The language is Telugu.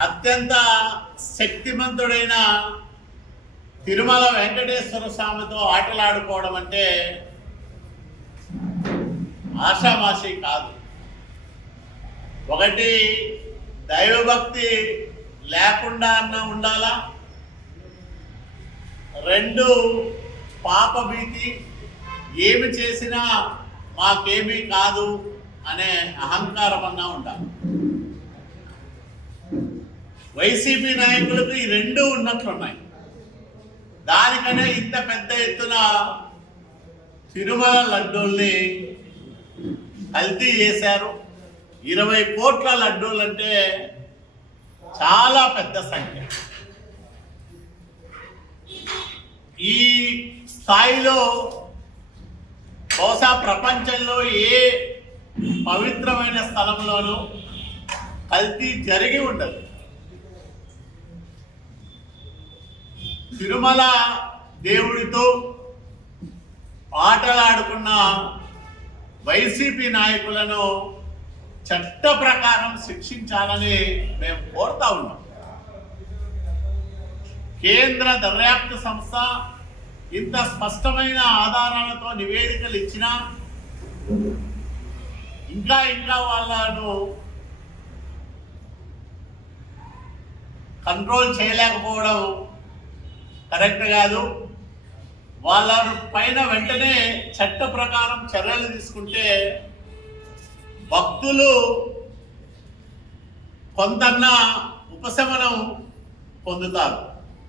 అత్యంత శక్తిమంతుడైన తిరుమల వెంకటేశ్వర స్వామితో ఆటలాడుకోవడం అంటే ఆషామాషి కాదు. ఒకటి దైవభక్తి లేకుండా అన్న ఉండాలా, రెండు పాపభీతి, ఏమి చేసినా మాకేమీ కాదు అనే అహంకారం అన్నా ఉండాలి. వైసీపీ నాయకులకు ఈ రెండు ఉన్నట్లున్నాయి. దానికనే ఇంత పెద్ద ఎత్తున తిరుమల లడ్డూల్ని కల్తీ చేశారు. 20 కోట్ల లడ్డూలు అంటే చాలా పెద్ద సంఖ్య. ఈ స్థాయిలో బహుశా ప్రపంచంలో ఏ పవిత్రమైన స్థలంలోనూ కల్తీ జరిగి ఉండదు. తిరుమల దేవుడితో ఆటలాడుకున్న వైసీపీ నాయకులను చట్ట ప్రకారం శిక్షించాలని మేము కోరుతా ఉన్నాం. కేంద్ర దర్యాప్తు సంస్థ ఇంత స్పష్టమైన ఆధారాలతో నివేదికలు ఇచ్చినా ఇంకా వాళ్ళను కంట్రోల్ చేయలేకపోవడం కరెక్ట్ కాదు. వాళ్ళ పైన వెంటనే చట్ట ప్రకారం చర్యలు తీసుకుంటే భక్తులు కొంతన్నా ఉపశమనం పొందుతారు.